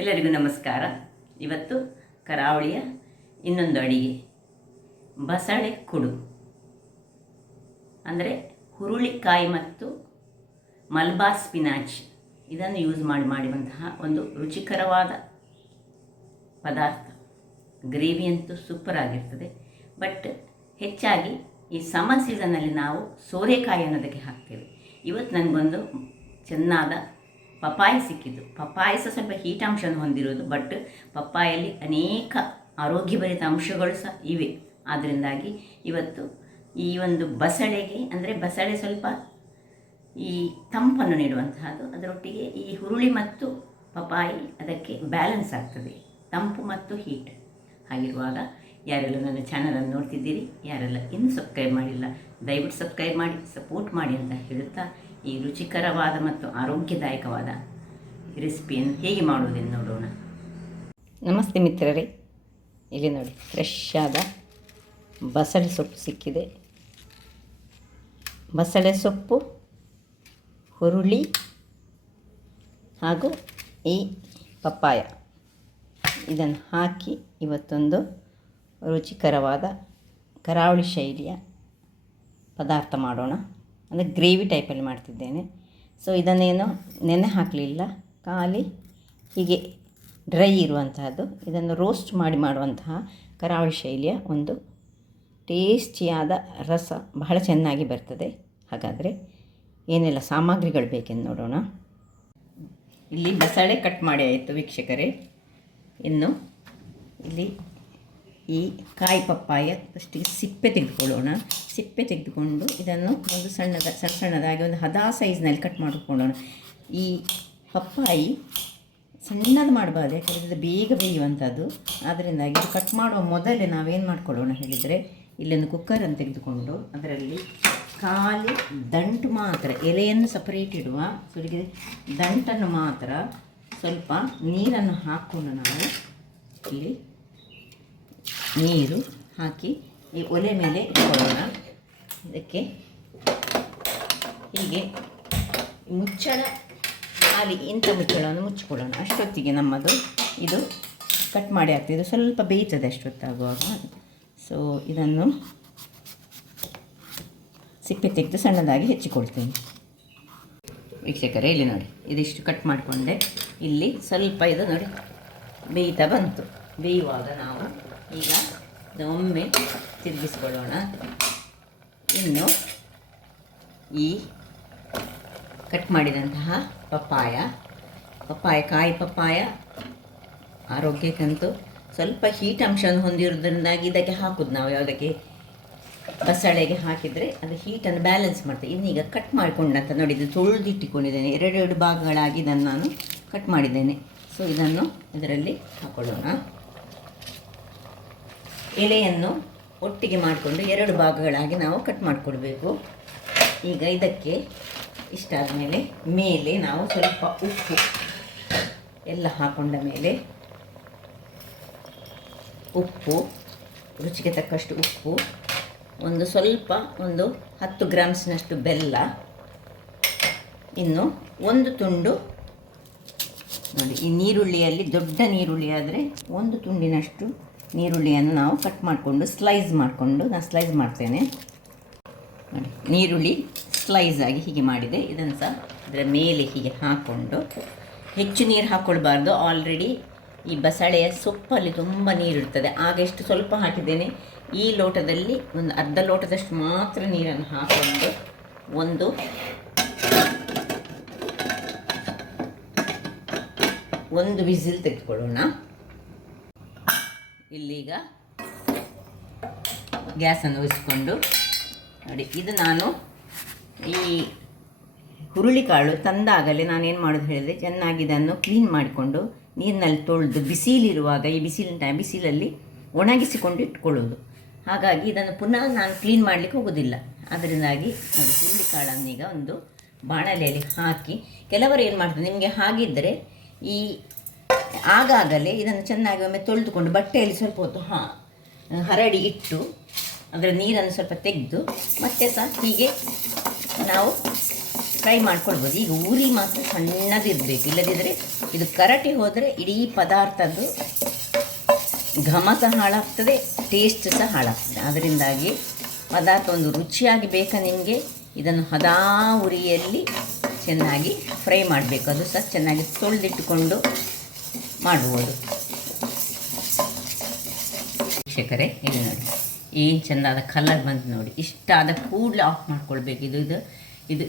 ಎಲ್ಲರಿಗೂ ನಮಸ್ಕಾರ. ಇವತ್ತು ಕರಾವಳಿಯ ಇನ್ನೊಂದು ಅಡಿಗೆ ಬಸಳೆ ಕುಡು ಅಂದರೆ ಹುರುಳಿಕಾಯಿ ಮತ್ತು ಮಲ್ಬಾರ್ ಸ್ಪಿನಾಚ್ ಇದನ್ನು ಯೂಸ್ ಮಾಡುವಂತಹ ಒಂದು ರುಚಿಕರವಾದ ಪದಾರ್ಥ. ಗ್ರೇವಿ ಅಂತೂ ಸೂಪರ್ ಆಗಿರ್ತದೆ. ಬಟ್ ಹೆಚ್ಚಾಗಿ ಈ ಸಮ್ಮರ್ ಸೀಸನ್ನಲ್ಲಿ ನಾವು ಸೋರೆಕಾಯಿ ಅನ್ನೋದಕ್ಕೆ ಹಾಕ್ತೇವೆ. ಇವತ್ತು ನನಗೊಂದು ಚೆನ್ನಾದ ಪಪ್ಪಾಯ ಸಿಕ್ಕಿದ್ದು. ಪಪ್ಪಾಯ ಸಹ ಸ್ವಲ್ಪ ಹೀಟಾಂಶವನ್ನು ಹೊಂದಿರೋದು, ಬಟ್ ಪಪ್ಪಾಯಲ್ಲಿ ಅನೇಕ ಆರೋಗ್ಯಭರಿತ ಅಂಶಗಳು ಸಹ ಇವೆ. ಆದ್ದರಿಂದಾಗಿ ಇವತ್ತು ಈ ಒಂದು ಬಸಳೆಗೆ ಅಂದರೆ ಬಸಳೆ ಸ್ವಲ್ಪ ಈ ತಂಪನ್ನು ನೀಡುವಂತಹದ್ದು, ಅದರೊಟ್ಟಿಗೆ ಈ ಹುರುಳಿ ಮತ್ತು ಪಪ್ಪಾಯಿ ಅದಕ್ಕೆ ಬ್ಯಾಲೆನ್ಸ್ ಆಗ್ತದೆ, ತಂಪು ಮತ್ತು ಹೀಟ್. ಹಾಗಿರುವಾಗ ಯಾರೆಲ್ಲ ನನ್ನ ಚಾನಲನ್ನು ನೋಡ್ತಿದ್ದೀರಿ, ಯಾರೆಲ್ಲ ಇನ್ನೂ ಸಬ್ಸ್ಕ್ರೈಬ್ ಮಾಡಿಲ್ಲ, ದಯವಿಟ್ಟು ಸಬ್ಸ್ಕ್ರೈಬ್ ಮಾಡಿ ಸಪೋರ್ಟ್ ಮಾಡಿ ಅಂತ ಹೇಳುತ್ತಾ ಈ ರುಚಿಕರವಾದ ಮತ್ತು ಆರೋಗ್ಯದಾಯಕವಾದ ರೆಸಿಪಿಯನ್ನು ಹೇಗೆ ಮಾಡುವುದೆಂದು ನೋಡೋಣ. ನಮಸ್ತೆ ಮಿತ್ರರೇ, ಇಲ್ಲಿ ನೋಡಿ ಫ್ರೆಶ್ ಆದ ಬಸಳೆ ಸೊಪ್ಪು ಸಿಕ್ಕಿದೆ. ಬಸಳೆ ಸೊಪ್ಪು, ಹುರುಳಿ ಹಾಗೂ ಈ ಪಪ್ಪಾಯ ಇದನ್ನು ಹಾಕಿ ಇವತ್ತೊಂದು ರುಚಿಕರವಾದ ಕರಾವಳಿ ಶೈಲಿಯ ಪದಾರ್ಥ ಮಾಡೋಣ. ಅಂದರೆ ಗ್ರೇವಿ ಟೈಪಲ್ಲಿ ಮಾಡ್ತಿದ್ದೇನೆ. ಸೊ ಇದನ್ನೇನು ನೆನೆ ಹಾಕಲಿಲ್ಲ, ಖಾಲಿ ಹೀಗೆ ಡ್ರೈ ಇರುವಂತಹದ್ದು. ಇದನ್ನು ರೋಸ್ಟ್ ಮಾಡಿ ಮಾಡುವಂತಹ ಕರಾವಳಿ ಶೈಲಿಯ ಒಂದು ಟೇಸ್ಟಿಯಾದ ರಸ ಬಹಳ ಚೆನ್ನಾಗಿ ಬರ್ತದೆ. ಹಾಗಾದರೆ ಏನೆಲ್ಲ ಸಾಮಗ್ರಿಗಳು ಬೇಕೆಂದು ನೋಡೋಣ. ಇಲ್ಲಿ ಬಸಳೆ ಕಟ್ ಮಾಡಿ ಆಯಿತು ವೀಕ್ಷಕರೇ. ಇನ್ನು ಇಲ್ಲಿ ಈ ಕಾಯಿ ಪಪ್ಪಾಯ ಫಸ್ಟಿಗೆ ಸಿಪ್ಪೆ ತೆಗೆದುಕೊಳ್ಳೋಣ. ಸಿಪ್ಪೆ ತೆಗೆದುಕೊಂಡು ಇದನ್ನು ಒಂದು ಸಣ್ಣದಾಗಿ ಒಂದು ಹದ ಸೈಜ್ನಲ್ಲಿ ಕಟ್ ಮಾಡಿಕೊಳ್ಳೋಣ. ಈ ಪಪ್ಪಾಯಿ ಸಣ್ಣದು ಮಾಡಬಾರ್ದು, ಯಾಕಂದರೆ ಇದು ಬೇಗ ಬೇಯುವಂಥದ್ದು. ಆದ್ದರಿಂದಾಗಿ ಇದು ಕಟ್ ಮಾಡುವ ಮೊದಲೇ ನಾವೇನು ಮಾಡ್ಕೊಳ್ಳೋಣ ಹೇಳಿದರೆ, ಇಲ್ಲೊಂದು ಕುಕ್ಕರನ್ನು ತೆಗೆದುಕೊಂಡು ಅದರಲ್ಲಿ ಖಾಲಿ ದಂಟು ಮಾತ್ರ, ಎಲೆಯನ್ನು ಸಪರೇಟ್ ಇಡುವ, ಸುರಿಗೆ ದಂಟನ್ನು ಮಾತ್ರ ಸ್ವಲ್ಪ ನೀರನ್ನು ಹಾಕ್ಕೊಂಡು ನಾವು ಇಲ್ಲಿ ನೀರು ಹಾಕಿ ಈ ಒಲೆ ಮೇಲೆ ಇಟ್ಕೊಳ್ಳೋಣ. ಇದಕ್ಕೆ ಹೀಗೆ ಮುಚ್ಚಳ, ಖಾಲಿ ಇಂಥ ಮುಚ್ಚಳವನ್ನು ಮುಚ್ಚಿಕೊಳ್ಳೋಣ. ಅಷ್ಟೊತ್ತಿಗೆ ನಮ್ಮದು ಇದು ಕಟ್ ಮಾಡಿ ಆಗ್ತದೆ. ಇದು ಸ್ವಲ್ಪ ಬೇಯ್ತದೆ ಅಷ್ಟೊತ್ತಾಗುವಾಗ. ಸೊ ಇದನ್ನು ಸಿಪ್ಪೆ ತೆಗೆದು ಸಣ್ಣದಾಗಿ ಹೆಚ್ಚಿಕೊಳ್ತೇನೆ. ವೀಕ್ಷಕರೇ ಇಲ್ಲಿ ನೋಡಿ, ಇದಿಷ್ಟು ಕಟ್ ಮಾಡಿಕೊಂಡೆ. ಇಲ್ಲಿ ಸ್ವಲ್ಪ ಇದು ನೋಡಿ ಬೇಯ್ತಾ ಬಂತು. ಬೇಯುವಾಗ ನಾವು ಈಗ ಒಮ್ಮೆ ತಿರುಗಿಸ್ಕೊಳ್ಳೋಣ. ಇನ್ನು ಈ ಕಟ್ ಮಾಡಿದಂತಹ ಕಾಯಿ ಪಪ್ಪಾಯ ಆರೋಗ್ಯಕ್ಕಂತೂ ಸ್ವಲ್ಪ ಹೀಟ್ ಅಂಶವನ್ನು ಹೊಂದಿರೋದ್ರಿಂದಾಗಿ ಇದಕ್ಕೆ ಹಾಕೋದು ನಾವು. ಯಾವುದಕ್ಕೆ ಬಸಳೆಗೆ ಹಾಕಿದರೆ ಅದು ಹೀಟನ್ನು ಬ್ಯಾಲೆನ್ಸ್ ಮಾಡ್ತದೆ. ಇನ್ನೀಗ ಕಟ್ ಮಾಡಿಕೊಂಡಂತ ನೋಡಿ, ಇದು ತೊಳೆದಿಟ್ಟುಕೊಂಡಿದ್ದೇನೆ. ಎರಡೆರಡು ಭಾಗಗಳಾಗಿ ಇದನ್ನು ನಾನು ಕಟ್ ಮಾಡಿದ್ದೇನೆ. ಸೊ ಇದನ್ನು ಇದರಲ್ಲಿ ಹಾಕೊಳ್ಳೋಣ. ಎಲೆಯನ್ನು ಒಟ್ಟಿಗೆ ಮಾಡಿಕೊಂಡು ಎರಡು ಭಾಗಗಳಾಗಿ ನಾವು ಕಟ್ ಮಾಡಿಕೊಡ್ಬೇಕು. ಈಗ ಇದಕ್ಕೆ ಇಷ್ಟಾದ ಮೇಲೆ ನಾವು ಸ್ವಲ್ಪ ಉಪ್ಪು ಎಲ್ಲ ಹಾಕೊಂಡ ಮೇಲೆ ಉಪ್ಪು, ರುಚಿಗೆ ತಕ್ಕಷ್ಟು ಉಪ್ಪು, ಒಂದು ಸ್ವಲ್ಪ ಒಂದು 10 ಗ್ರಾಮ್ಸ್ನಷ್ಟು ಬೆಲ್ಲ, ಇನ್ನು ಒಂದು ತುಂಡು ನೋಡಿ, ಈ ನೀರುಳ್ಳಿಯಲ್ಲಿ ದೊಡ್ಡ ನೀರುಳ್ಳಿ ಆದರೆ ಒಂದು ತುಂಡಿನಷ್ಟು ನೀರುಳ್ಳಿಯನ್ನು ನಾವು ಕಟ್ ಮಾಡಿಕೊಂಡು ನಾನು ಸ್ಲೈಸ್ ಮಾಡ್ತೇನೆ ನೋಡಿ. ನೀರುಳ್ಳಿ ಸ್ಲೈಸ್ ಆಗಿ ಹೀಗೆ ಮಾಡಿದೆ. ಇದನ್ನು ಸಹ ಇದರ ಮೇಲೆ ಹೀಗೆ ಹಾಕ್ಕೊಂಡು, ಹೆಚ್ಚು ನೀರು ಹಾಕ್ಕೊಳ್ಬಾರ್ದು. ಆಲ್ರೆಡಿ ಈ ಬಸಳೆಯ ಸೊಪ್ಪಲ್ಲಿ ತುಂಬ ನೀರಿರ್ತದೆ. ಆಗ ಎಷ್ಟು ಸ್ವಲ್ಪ ಹಾಕಿದ್ದೇನೆ. ಈ ಲೋಟದಲ್ಲಿ ಒಂದು ಅರ್ಧ ಲೋಟದಷ್ಟು ಮಾತ್ರ ನೀರನ್ನು ಹಾಕ್ಕೊಂಡು ಒಂದು ವಿಸಿಲ್ ತೆಗೆದುಕೊಳ್ಳೋಣ. ಇಲ್ಲೀಗ ಗ್ಯಾಸನ್ನು ಉರಿಸಿಕೊಂಡು ನೋಡಿ, ಇದು ನಾನು ಈ ಹುರುಳಿಕಾಳು ತಂದಾಗಲೇ ನಾನೇನು ಮಾಡೋದು ಹೇಳಿದರೆ, ಚೆನ್ನಾಗಿ ಇದನ್ನು ಕ್ಲೀನ್ ಮಾಡಿಕೊಂಡು ನೀರಿನಲ್ಲಿ ತೊಳೆದು ಬಿಸಿಲಿರುವಾಗ ಈ ಬಿಸಿಲಲ್ಲಿ ಒಣಗಿಸಿಕೊಂಡು ಇಟ್ಕೊಳ್ಳೋದು. ಹಾಗಾಗಿ ಇದನ್ನು ಪುನಃ ನಾನು ಕ್ಲೀನ್ ಮಾಡಲಿಕ್ಕೆ ಹೋಗೋದಿಲ್ಲ. ಅದರಿಂದಾಗಿ ನೋಡಿ, ಹುರುಳಿಕಾಳನ್ನೀಗ ಒಂದು ಬಾಣಲೆಯಲ್ಲಿ ಹಾಕಿ, ಕೆಲವರು ಏನು ಮಾಡ್ತಾರೆ, ನಿಮಗೆ ಹಾಗಿದ್ದರೆ ಈ ಆಗಾಗಲೇ ಇದನ್ನು ಚೆನ್ನಾಗಿ ಒಮ್ಮೆ ತೊಳೆದುಕೊಂಡು ಬಟ್ಟೆಯಲ್ಲಿ ಸ್ವಲ್ಪ ಹೊತ್ತು ಹರಡಿ ಇಟ್ಟು ಅದರ ನೀರನ್ನು ಸ್ವಲ್ಪ ತೆಗೆದು ಮತ್ತೆ ಸಹ ಹೀಗೆ ನಾವು ಫ್ರೈ ಮಾಡ್ಕೊಳ್ಬೋದು. ಈಗ ಉರಿ ಮಾತ್ರ ಸಣ್ಣದಿರಬೇಕು, ಇಲ್ಲದಿದ್ದರೆ ಇದು ಕರಟಿ ಹೋದರೆ ಇಡೀ ಪದಾರ್ಥದ್ದು ಘಮ ಸಹ ಹಾಳಾಗ್ತದೆ, ಟೇಸ್ಟ್ ಸಹ ಹಾಳಾಗ್ತದೆ. ಅದರಿಂದಾಗಿ ಪದಾರ್ಥ ಒಂದು ರುಚಿಯಾಗಿ ಬೇಕಾ ನಿಮಗೆ, ಇದನ್ನು ಹದಾ ಉರಿಯಲ್ಲಿ ಚೆನ್ನಾಗಿ ಫ್ರೈ ಮಾಡಬೇಕು. ಅದು ಸಹ ಚೆನ್ನಾಗಿ ತೊಳೆದಿಟ್ಟುಕೊಂಡು ಮಾಡ್ಬೋದು. ವೀಕ್ಷಕರೇ, ಇದು ನೋಡಿ ಏನು ಚೆಂದಾದ ಕಲರ್ ಬಂತು ನೋಡಿ. ಇಷ್ಟಾದ ಕೂಡಲೇ ಆಫ್ ಮಾಡ್ಕೊಳ್ಬೇಕು.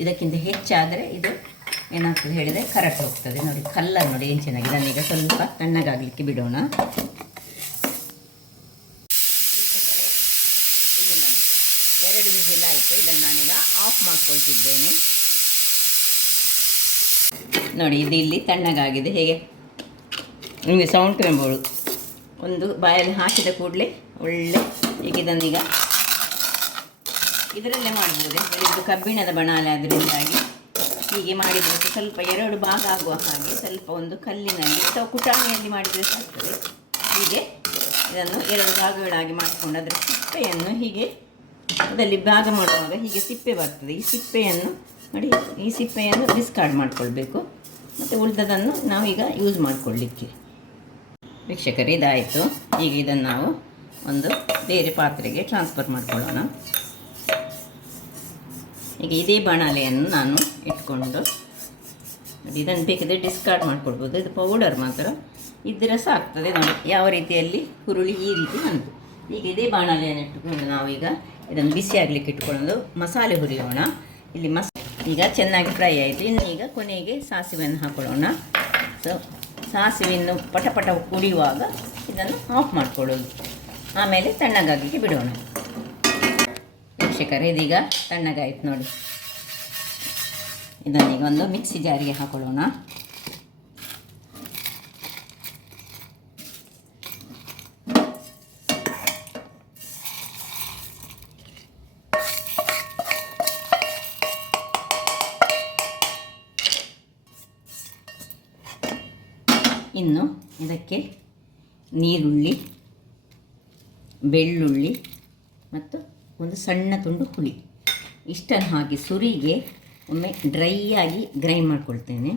ಇದಕ್ಕಿಂತ ಹೆಚ್ಚಾದರೆ ಇದು ಏನಾಗ್ತದೆ ಹೇಳಿದರೆ ಕರಟ್ ಹೋಗ್ತದೆ. ನೋಡಿ ಕಲರ್ ನೋಡಿ ಏನು ಚೆನ್ನಾಗಿ. ಇದನ್ನೀಗ ಸ್ವಲ್ಪ ತಣ್ಣಗಾಗಲಿಕ್ಕೆ ಬಿಡೋಣ. ವೀಕ್ಷಕರೇ, ಇದು ನೋಡಿ 2 ವಿಸಿಲ್ ಆಯಿತು. ಇದನ್ನು ನಾನೀಗ ಆಫ್ ಮಾಡ್ಕೊಳ್ತಿದ್ದೇನೆ. ನೋಡಿ ಇದು ಇಲ್ಲಿ ತಣ್ಣಗಾಗಿದೆ. ಹೇಗೆ ನಿಮಗೆ ಸೌಂಡ್ ಕೇಳ್ಬೋದು. ಒಂದು ಬಾಯಲ್ಲಿ ಹಾಕಿದ ಕೂಡಲೇ ಒಳ್ಳೆ ಈಗ ಇದನ್ನೀಗ ಇದರಲ್ಲೇ ಮಾಡ್ಬೋದು. ಇದು ಕಬ್ಬಿಣದ ಬಣಾಲೆ ಅದರಿಂದಾಗಿ ಹೀಗೆ ಮಾಡಿದರೆ ಸ್ವಲ್ಪ 2 ಭಾಗ ಆಗುವ ಹಾಗೆ ಸ್ವಲ್ಪ ಒಂದು ಕಲ್ಲಿನಲ್ಲಿ ಅಥವಾ ಕುಟಾಣಿಯಲ್ಲಿ ಮಾಡಿದರೆ ಸಾಕ್ತದೆ. ಹೀಗೆ ಇದನ್ನು 2 ಭಾಗಗಳಾಗಿ ಮಾಡಿಕೊಂಡು ಅದರ ಸಿಪ್ಪೆಯನ್ನು ಹೀಗೆ ಅದರಲ್ಲಿ ಭಾಗ ಮಾಡುವಾಗ ಹೀಗೆ ಸಿಪ್ಪೆ ಬರ್ತದೆ. ಈ ಸಿಪ್ಪೆಯನ್ನು ನೋಡಿ, ಈ ಸಿಪ್ಪೆಯನ್ನು ಡಿಸ್ಕಾರ್ಡ್ ಮಾಡಿಕೊಳ್ಬೇಕು. ಮತ್ತು ಉಳಿದದನ್ನು ನಾವೀಗ ಯೂಸ್ ಮಾಡಿಕೊಳ್ಳಿಕ್ಕೆ. ವೀಕ್ಷಕರೇ, ಇದಾಯಿತು. ಈಗ ಇದನ್ನು ನಾವು ಒಂದು ಬೇರೆ ಪಾತ್ರೆಗೆ ಟ್ರಾನ್ಸ್ಫರ್ ಮಾಡಿಕೊಳ್ಳೋಣ. ಈಗ ಇದೇ ಬಾಣಲೆಯನ್ನು ನಾನು ಇಟ್ಕೊಂಡು ನೋಡಿ, ಇದನ್ನು ಬೇಕಿದ್ರೆ ಡಿಸ್ಕಾರ್ಡ್ ಮಾಡ್ಕೊಳ್ಬೋದು. ಇದು ಪೌಡರ್ ಮಾತ್ರ ಇದ್ದರೆ ಸಾಕ್ತದೆ. ನೋಡಿ ಯಾವ ರೀತಿಯಲ್ಲಿ ಹುರುಳಿ ಈ ರೀತಿ ಬಂತು. ಈಗ ಇದೇ ಬಾಣಲೆಯನ್ನು ಇಟ್ಟುಕೊಂಡು ನಾವೀಗ ಇದನ್ನು ಬಿಸಿ ಆಗಲಿಕ್ಕೆ ಇಟ್ಕೊಳ್ಳೋದು. ಮಸಾಲೆ ಹುರಿಯೋಣ. ಇಲ್ಲಿ ಈಗ ಚೆನ್ನಾಗಿ ಫ್ರೈ ಆಯಿತು. ಇನ್ನು ಈಗ ಕೊನೆಗೆ ಸಾಸಿವೆಯನ್ನು ಹಾಕೊಳ್ಳೋಣ. ಸೊ ಸಾಸಿವೆಯನ್ನು ಪಟ ಕುಡಿಯುವಾಗ ಇದನ್ನು ಆಫ್ ಮಾಡಿಕೊಳ್ಳೋದು. ಆಮೇಲೆ ತಣ್ಣಗಾಗಲಿಕ್ಕೆ ಬಿಡೋಣ. ವೀಕ್ಷಕರೇ, ಇದೀಗ ತಣ್ಣಗಾಯಿತು ನೋಡಿ. ಇದನ್ನೀಗ ಒಂದು ಮಿಕ್ಸಿ ಜಾರಿಗೆ ಹಾಕೊಳ್ಳೋಣ. ಇನ್ನು ಇದಕ್ಕೆ ನೀರುಳ್ಳಿ, ಬೆಳ್ಳುಳ್ಳಿ ಮತ್ತು ಒಂದು ಸಣ್ಣ ತುಂಡು ಹುಳಿ ಇಷ್ಟನ್ನು ಹಾಕಿ ಸುರಿಗೆ ಒಮ್ಮೆ ಡ್ರೈ ಆಗಿ ಗ್ರೈಂಡ್ ಮಾಡ್ಕೊಳ್ತೇನೆ.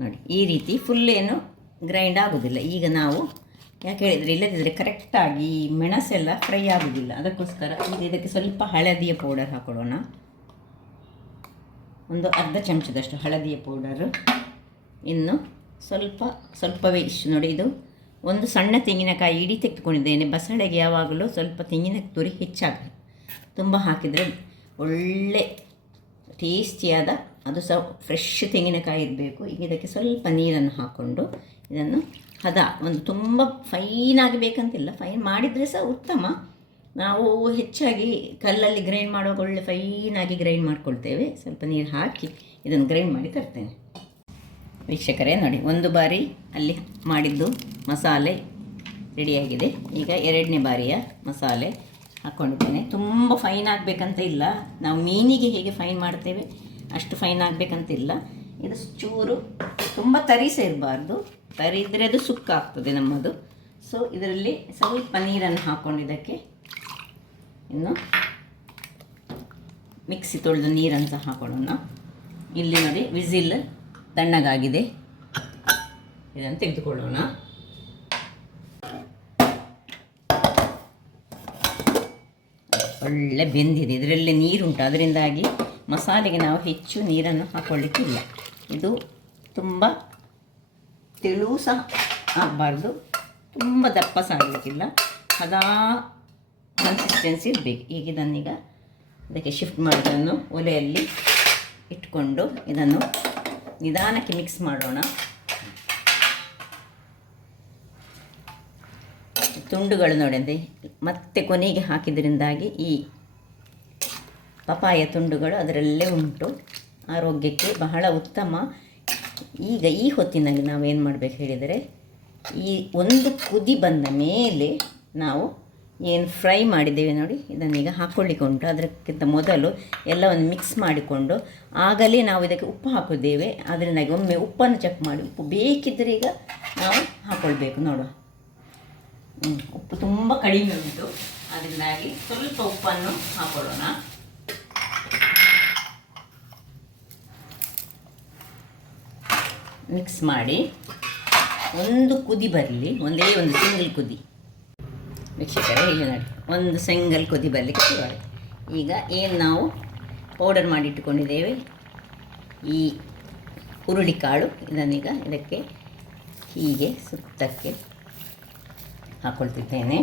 ನೋಡಿ ಈ ರೀತಿ ಫುಲ್ಲೇನು ಗ್ರೈಂಡ್ ಆಗೋದಿಲ್ಲ. ಈಗ ನಾವು ಯಾಕೆ ಹೇಳಿದರೆ, ಇಲ್ಲದಿದ್ದರೆ ಕರೆಕ್ಟಾಗಿ ಮೆಣಸೆಲ್ಲ ಫ್ರೈ ಆಗೋದಿಲ್ಲ. ಅದಕ್ಕೋಸ್ಕರ ಈಗ ಇದಕ್ಕೆ ಸ್ವಲ್ಪ ಹಳದಿಯ ಪೌಡರ್ ಹಾಕೊಳ್ಳೋಣ. ಒಂದು ಅರ್ಧ ಚಮಚದಷ್ಟು ಹಳದಿಯ ಪೌಡರು. ಇನ್ನು ಸ್ವಲ್ಪವೇ ಇಷ್ಟು ನೋಡಿ. ಇದು ಒಂದು ಸಣ್ಣ ತೆಂಗಿನಕಾಯಿ ಇಡೀ ತೆಗೆದುಕೊಂಡಿದ್ದೇನೆ. ಬಸಳೆಗೆ ಯಾವಾಗಲೂ ಸ್ವಲ್ಪ ತೆಂಗಿನ ತುರಿ ಹೆಚ್ಚಾಗಲಿ, ತುಂಬ ಹಾಕಿದರೆ ಒಳ್ಳೆ ಟೇಸ್ಟಿಯಾದ, ಅದು ಸಹ ಫ್ರೆಶ್ ತೆಂಗಿನಕಾಯಿ ಇರಬೇಕು. ಈಗ ಇದಕ್ಕೆ ಸ್ವಲ್ಪ ನೀರನ್ನು ಹಾಕ್ಕೊಂಡು ಇದನ್ನು ಒಂದು ತುಂಬ ಫೈನಾಗಿ ಬೇಕಂತಿಲ್ಲ, ಫೈನ್ ಮಾಡಿದರೆ ಸಹ ಉತ್ತಮ. ನಾವು ಹೆಚ್ಚಾಗಿ ಕಲ್ಲಲ್ಲಿ ಗ್ರೈಂಡ್ ಮಾಡುವಾಗ ಒಳ್ಳೆ ಫೈನಾಗಿ ಗ್ರೈಂಡ್ ಮಾಡ್ಕೊಳ್ತೇವೆ. ಸ್ವಲ್ಪ ನೀರು ಹಾಕಿ ಇದನ್ನು ಗ್ರೈಂಡ್ ಮಾಡಿ ತರ್ತೇನೆ. ವೀಕ್ಷಕರೇ ನೋಡಿ, ಒಂದು ಬಾರಿ ಅಲ್ಲಿ ಮಾಡಿದ್ದು ಮಸಾಲೆ ರೆಡಿಯಾಗಿದೆ. ಈಗ 2ನೇ ಬಾರಿಯ ಮಸಾಲೆ ಹಾಕ್ಕೊಂಡಿದ್ದೇನೆ. ತುಂಬ ಫೈನ್ ಆಗಬೇಕಂತ ಇಲ್ಲ. ನಾವು ಮೀನಿಗೆ ಹೇಗೆ ಫೈನ್ ಮಾಡ್ತೇವೆ ಅಷ್ಟು ಫೈನ್ ಆಗಬೇಕಂತಿಲ್ಲ. ಇದು ಚೂರು ತುಂಬ ತರಿಸ ಇರಬಾರ್ದು. ತರಿದರೆ ಅದು ಸುಕ್ಕಾಗ್ತದೆ ನಮ್ಮದು. ಸೊ ಇದರಲ್ಲಿ ಸ್ವಲ್ಪ ನೀರನ್ನು ಹಾಕ್ಕೊಂಡಿದ್ದಕ್ಕೆ ಇನ್ನು ಮಿಕ್ಸಿ ತೊಳೆದು ನೀರನ್ನು ಸಹ ಹಾಕೊಳ್ಳೋಣ. ಇಲ್ಲಿ ನೋಡಿ ವಿಸಿಲ್ ತಣ್ಣಗಾಗಿದೆ. ಇದನ್ನು ತೆಗೆದುಕೊಳ್ಳೋಣ. ಒಳ್ಳೆ ಬೆಂದಿದೆ. ಇದರಲ್ಲಿ ನೀರುಂಟು, ಅದರಿಂದಾಗಿ ಮಸಾಲೆಗೆ ನಾವು ಹೆಚ್ಚು ನೀರನ್ನು ಹಾಕ್ಕೊಳ್ಳಿಕ್ಕಿಲ್ಲ. ಇದು ತುಂಬ ತೆಳು ಸಹ ಆಗಬಾರ್ದು, ತುಂಬ ದಪ್ಪ ಸಹ ಆಗಲಿಕ್ಕಿಲ್ಲ. ಅದಾ ಕನ್ಸಿಸ್ಟೆನ್ಸಿ ಇರಬೇಕು. ಈಗ ಇದನ್ನೀಗ ಇದಕ್ಕೆ ಶಿಫ್ಟ್ ಮಾಡೋದನ್ನು ಒಲೆಯಲ್ಲಿ ಇಟ್ಕೊಂಡು ಇದನ್ನು ನಿಧಾನಕ್ಕೆ ಮಿಕ್ಸ್ ಮಾಡೋಣ. ತುಂಡುಗಳು ನೋಡಿ, ಮತ್ತೆ ಕೊನೆಗೆ ಹಾಕಿದ್ರಿಂದಾಗಿ ಈ ಪಪಾಯ ತುಂಡುಗಳು ಅದರಲ್ಲೇ ಉಂಟು. ಆರೋಗ್ಯಕ್ಕೆ ಬಹಳ ಉತ್ತಮ. ಈಗ ಈ ಹೊತ್ತಿನಲ್ಲಿ ನಾವೇನು ಮಾಡಬೇಕು ಹೇಳಿದರೆ, ಈ ಒಂದು ಕುದಿ ಬಂದ ಮೇಲೆ ನಾವು ಏನು ಫ್ರೈ ಮಾಡಿದ್ದೇವೆ ನೋಡಿ, ಇದನ್ನೀಗ ಹಾಕ್ಕೊಳ್ಳಿಕ್ಕೆ ಉಂಟು. ಅದಕ್ಕಿಂತ ಮೊದಲು ಎಲ್ಲವನ್ನು ಮಿಕ್ಸ್ ಮಾಡಿಕೊಂಡು ಆಗಲೇ ನಾವು ಇದಕ್ಕೆ ಉಪ್ಪು ಹಾಕಿದ್ದೇವೆ. ಅದರಿಂದಾಗಿ ಒಮ್ಮೆ ಉಪ್ಪನ್ನು ಚೆಕ್ ಮಾಡಿ, ಉಪ್ಪು ಬೇಕಿದ್ದರೆ ಈಗ ನಾವು ಹಾಕ್ಕೊಳ್ಬೇಕು. ನೋಡುವ, ಉಪ್ಪು ತುಂಬ ಕಡಿಮೆ ಉಂಟು, ಅದರಿಂದಾಗಿ ಸ್ವಲ್ಪ ಉಪ್ಪನ್ನು ಹಾಕೊಳ್ಳೋಣ. ಮಿಕ್ಸ್ ಮಾಡಿ ಒಂದು ಕುದಿ ಬರಲಿ, ಒಂದೇ ಒಂದು ಸಿಂಗಲ್ ಕುದಿ ವೀಕ್ಷಕರೇ, ಇಲ್ಲಿ ನೋಡಿ ಒಂದು ಸಿಂಗಲ್ ಕುದಿ ಬರಲಿಕ್ಕೆ ಶುರುವಾಗುತ್ತೆ. ಈಗ ಏನು ನಾವು ಪೌಡರ್ ಮಾಡಿಟ್ಟುಕೊಂಡಿದ್ದೇವೆ ಈ ಹುರುಳಿಕಾಳು, ಇದನ್ನೀಗ ಇದಕ್ಕೆ ಹೀಗೆ ಸುತ್ತಕ್ಕೆ ಹಾಕ್ಕೊಳ್ತಿದ್ದೇನೆ.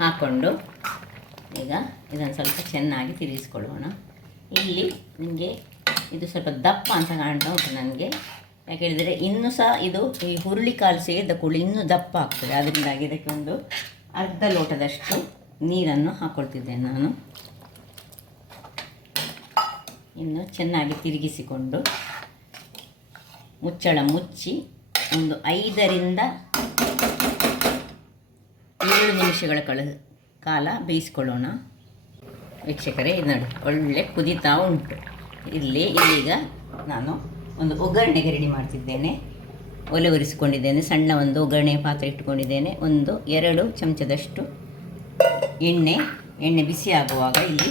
ಹಾಕ್ಕೊಂಡು ಈಗ ಇದನ್ನು ಸ್ವಲ್ಪ ಚೆನ್ನಾಗಿ ತಿರುಗಿಸ್ಕೊಳ್ಳೋಣ. ಇಲ್ಲಿ ನಿಮಗೆ ಇದು ಸ್ವಲ್ಪ ದಪ್ಪ ಅಂತ ಕಾಣ್ತಾ ಉಂಟು ನನಗೆ, ಯಾಕೆ ಹೇಳಿದರೆ ಇನ್ನೂ ಸಹ ಇದು ಈ ಹುರುಳಿಕಾಳು ಸೇರಿದ ಕೂಡಲೇ ಇನ್ನೂ ದಪ್ಪ ಆಗ್ತದೆ. ಅದರಿಂದಾಗಿ ಇದಕ್ಕೆ ಒಂದು ಅರ್ಧ ಲೋಟದಷ್ಟು ನೀರನ್ನು ಹಾಕ್ಕೊಳ್ತಿದ್ದೇನೆ ನಾನು. ಇನ್ನು ಚೆನ್ನಾಗಿ ತಿರುಗಿಸಿಕೊಂಡು ಮುಚ್ಚಳ ಮುಚ್ಚಿ ಒಂದು 5 ರಿಂದ 7 ನಿಮಿಷಗಳ ಕಾಲ ಬೇಯಿಸ್ಕೊಳ್ಳೋಣ. ವೀಕ್ಷಕರೇ, ಇದು ನೋಡಿ ಒಳ್ಳೆ ಕುದೀತಾ ಉಂಟು. ಇಲ್ಲೀಗ ನಾನು ಒಂದು ಒಗ್ಗರಣೆಗೆ ರೆಡಿ ಮಾಡ್ತಿದ್ದೇನೆ. ಒಲೆ ಒರೆಸಿಕೊಂಡಿದ್ದೇನೆ, ಸಣ್ಣ ಒಂದು ಒಗ್ಗರಣೆ ಪಾತ್ರೆ ಇಟ್ಟುಕೊಂಡಿದ್ದೇನೆ. 2 ಚಮಚದಷ್ಟು ಎಣ್ಣೆ ಬಿಸಿ ಆಗುವಾಗ ಇಲ್ಲಿ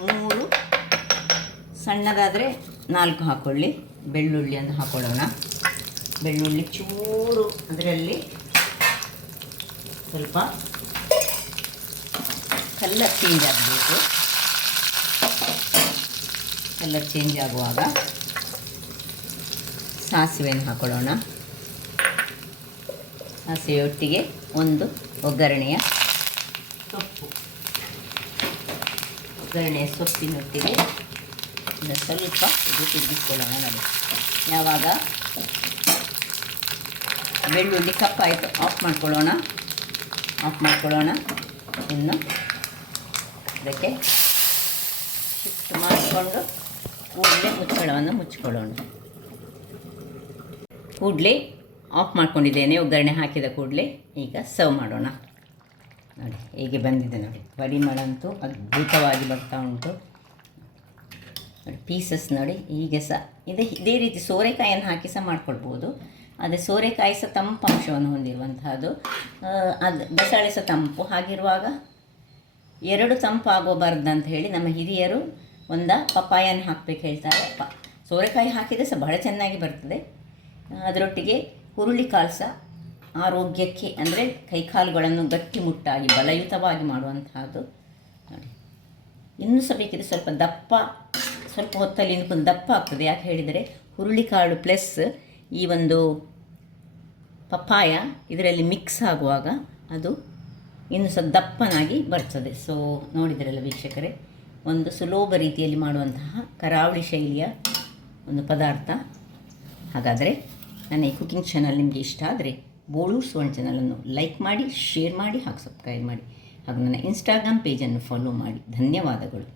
3 ಸಣ್ಣದಾದರೆ 4 ಹಾಕ್ಕೊಳ್ಳಿ ಬೆಳ್ಳುಳ್ಳಿಯನ್ನು ಹಾಕ್ಕೊಳ್ಳೋಣ. ಬೆಳ್ಳುಳ್ಳಿ ಚೂರು ಅದರಲ್ಲಿ ಸ್ವಲ್ಪ ಕಲರ್ ಚೇಂಜ್ ಆಗಬೇಕು. ಕಲರ್ ಚೇಂಜ್ ಆಗುವಾಗ ಸಾಸಿವೆಯನ್ನು ಹಾಕೊಳ್ಳೋಣ. ಸಾಸಿವೆ ಒಟ್ಟಿಗೆ ಒಂದು ಒಗ್ಗರಣೆಯ ಸೊಪ್ಪಿನೊಟ್ಟಿಗೆ ಸ್ವಲ್ಪ ಇದು ತಿರುಗಿಸ್ಕೊಳ್ಳೋಣ. ನೋಡಿ, ಯಾವಾಗ ಬೆಳ್ಳುಳ್ಳಿ ಕಪ್ಪಾಯಿತು ಆಫ್ ಮಾಡ್ಕೊಳ್ಳೋಣ. ಇನ್ನು ಇದಕ್ಕೆ ಶಿಫ್ಟ್ ಮಾಡಿಕೊಂಡು ಕೂಡಲೇ ಮುಚ್ಚಳವನ್ನು ಮುಚ್ಕೊಳ್ಳೋಣ. ಕೂಡಲೇ ಆಫ್ ಮಾಡ್ಕೊಂಡಿದ್ದೇನೆ ಒಗ್ಗರಣೆ ಹಾಕಿದ ಕೂಡಲೇ. ಈಗ ಸರ್ವ್ ಮಾಡೋಣ. ನೋಡಿ ಹೇಗೆ ಬಂದಿದೆ ನೋಡಿ, ಪರಿಮಳ ಅಂತೂ ಅದ್ಭುತವಾಗಿ ಬರ್ತಾ ಉಂಟು. ನೋಡಿ ಪೀಸಸ್ ನೋಡಿ, ಹೀಗೆ ಸಹ ಇದೇ ರೀತಿ ಸೋರೆಕಾಯಿಯನ್ನು ಹಾಕಿ ಸಹ ಮಾಡ್ಕೊಳ್ಬೋದು. ಆದರೆ ಸೋರೆಕಾಯಿ ಸಹ ತಂಪಾಂಶವನ್ನು ಹೊಂದಿರುವಂತಹದ್ದು, ಅದು ಬಸಳೆ ಸಹ ತಂಪು. ಹಾಗಿರುವಾಗ 2 ತಂಪಾಗಬಾರ್ದು ಅಂತ ಹೇಳಿ ನಮ್ಮ ಹಿರಿಯರು ಪಪ್ಪಾಯನ್ನು ಹಾಕಬೇಕು ಹೇಳ್ತಾರೆ. ಸೋರೆಕಾಯಿ ಹಾಕಿದರೆ ಸಹ ಬಹಳ ಚೆನ್ನಾಗಿ ಬರ್ತದೆ. ಅದರೊಟ್ಟಿಗೆ ಹುರುಳಿಕಾಳು ಸಹ ಆರೋಗ್ಯಕ್ಕೆ, ಅಂದರೆ ಕೈಕಾಲುಗಳನ್ನು ಗಟ್ಟಿಮುಟ್ಟಾಗಿ ಬಲಯುತವಾಗಿ ಮಾಡುವಂತಹದ್ದು. ನೋಡಿ, ಇನ್ನೂ ಸಹ ಬೇಕಿದ್ರೆ ಸ್ವಲ್ಪ ಹೊತ್ತಲ್ಲಿ ಇನ್ನೊಂದು ದಪ್ಪ ಆಗ್ತದೆ. ಯಾಕೆ ಹೇಳಿದರೆ ಹುರುಳಿಕಾಳು ಪ್ಲಸ್ ಈ ಒಂದು ಪಪ್ಪಾಯ ಇದರಲ್ಲಿ ಮಿಕ್ಸ್ ಆಗುವಾಗ ಅದು ಇನ್ನೂ ಸಹ ದಪ್ಪನಾಗಿ ಬರ್ತದೆ. ಸೊ ನೋಡಿದ್ರಲ್ಲ ವೀಕ್ಷಕರೇ, ಒಂದು ಸುಲಭ ರೀತಿಯಲ್ಲಿ ಮಾಡುವಂತಹ ಕರಾವಳಿ ಶೈಲಿಯ ಒಂದು ಪದಾರ್ಥ. ಹಾಗಾದರೆ ನನ್ನ ಈ ಕುಕಿಂಗ್ ಚಾನಲ್ ನಿಮಗೆ ಇಷ್ಟ ಆದರೆ ಬೋಳೂರು ಸುವರ್ಣ ಚಾನಲನ್ನು ಲೈಕ್ ಮಾಡಿ, ಶೇರ್ ಮಾಡಿ ಹಾಗೂ ಸಬ್ಸ್ಕ್ರೈಬ್ ಮಾಡಿ ಹಾಗೂ ನನ್ನ ಇನ್ಸ್ಟಾಗ್ರಾಮ್ ಪೇಜನ್ನು ಫಾಲೋ ಮಾಡಿ. ಧನ್ಯವಾದಗಳು.